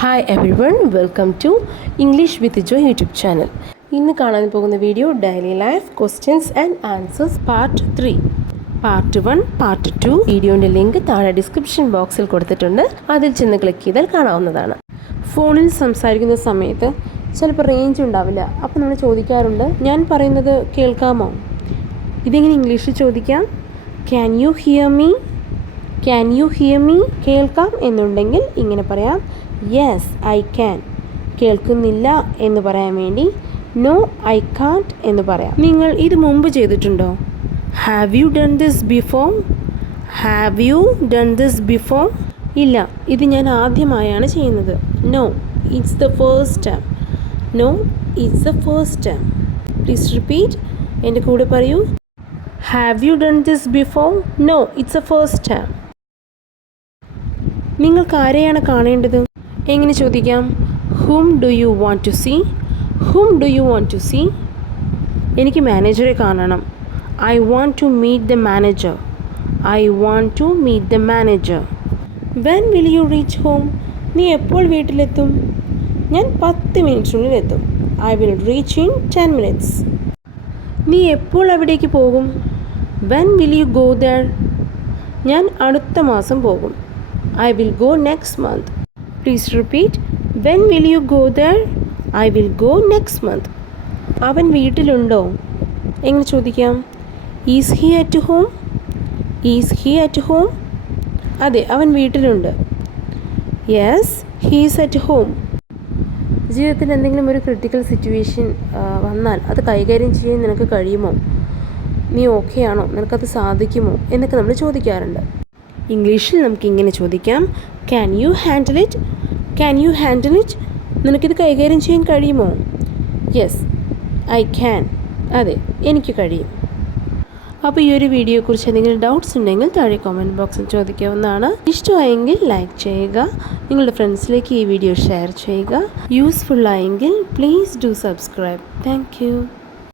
Hi everyone, welcome to English with Jo YouTube channel. ഇന്ന് കാണാൻ പോകുന്ന video daily life questions and answers part 3. Part 1, part 2 വീഡിയോൻ്റെ link താഴെ description ബോക്സിൽ കൊടുത്തിട്ടുണ്ട്. അതിൽ ചെന്ന് ക്ലിക്ക് ചെയ്താൽ കാണാവുന്നതാണ്. ഫോണിൽ സംസാരിക്കുന്ന സമയത്ത് ചിലപ്പോൾ റേഞ്ച് ഉണ്ടാവില്ല. അപ്പോൾ നമ്മൾ ചോദിക്കാറുണ്ട്, ഞാൻ പറയുന്നത് കേൾക്കാമോ? ഇതെങ്ങനെ ഇംഗ്ലീഷിൽ ചോദിക്കാം? Can you here me? Can you here me? കേൾക്കാം എന്നുണ്ടെങ്കിൽ ഇങ്ങനെ പറയാം, യെസ് ഐ ക്യാൻ. കേൾക്കുന്നില്ല എന്ന് പറയാൻ വേണ്ടി നോ ഐ കാൺട്ട് എന്ന് പറയാം. നിങ്ങൾ ഇത് മുമ്പ് ചെയ്തിട്ടുണ്ടോ? Have you done this before? Have you done this before? ഇല്ല, ഇത് ഞാൻ ആദ്യമായാണ് ചെയ്യുന്നത്. No, it's the first time. No, it's the first time. Please repeat. എൻ്റെ കൂടെ പറയൂ. Have you done this before? No, it's the first time. നിങ്ങൾക്ക് ആരെയാണ് കാണേണ്ടത്? എങ്ങനെ ചോദിക്കാം? Whom do you want to see? Whom do you want to see? എനിക്ക് മാനേജറെ കാണണം. I want to meet the manager. I want to meet the manager. When will you reach home? നീ എപ്പോൾ വീട്ടിലെത്തും? ഞാൻ 10 മിനിറ്റിനുള്ളിൽ എത്തും. I will reach in 10 minutes. നീ എപ്പോൾ അവിടേക്ക് പോകും? When will you go there? ഞാൻ അടുത്ത മാസം പോകും. I will go next month. Please repeat. When will you go there? I will go next month. അവൻ വീട്ടിലുണ്ടോ? എങ്ങനെ ചോദിക്കാം? Is he at home? Is he at home? അതെ, അവൻ വീട്ടിലുണ്ട്. Yes, he is at home. ജീവിതത്തിൽ എന്തെങ്കിലും ഒരു ക്രിട്ടിക്കൽ സിറ്റുവേഷൻ വന്നാൽ അത് കൈകാര്യം ചെയ്യാൻ നിനക്ക് കഴിയുമോ? നീ ഓക്കെ ആണോ? നിനക്കത് സാധിക്കുമോ എന്നൊക്കെ നമ്മൾ ചോദിക്കാറുണ്ട്. ഇംഗ്ലീഷിൽ നമുക്ക് ഇങ്ങനെ ചോദിക്കാം, can you handle it? Can you handle it? നിനക്കിത് കൈകാര്യം ചെയ്യാൻ കഴിയുമോ? Yes I can. അതെ, എനിക്ക് കഴിയും. അപ്പോൾ ഈ ഒരു വീഡിയോയെക്കുറിച്ച് എന്തെങ്കിലും ഡൗട്ട്സ് ഉണ്ടെങ്കിൽ താഴെ കമൻറ്റ് ബോക്സിൽ ചോദിക്കാവുന്നതാണ്. ഇഷ്ടമായെങ്കിൽ ലൈക്ക് ചെയ്യുക, നിങ്ങളുടെ ഫ്രണ്ട്സിലേക്ക് ഈ വീഡിയോ ഷെയർ ചെയ്യുക. യൂസ്ഫുൾ ആയെങ്കിൽ please do subscribe. Thank you.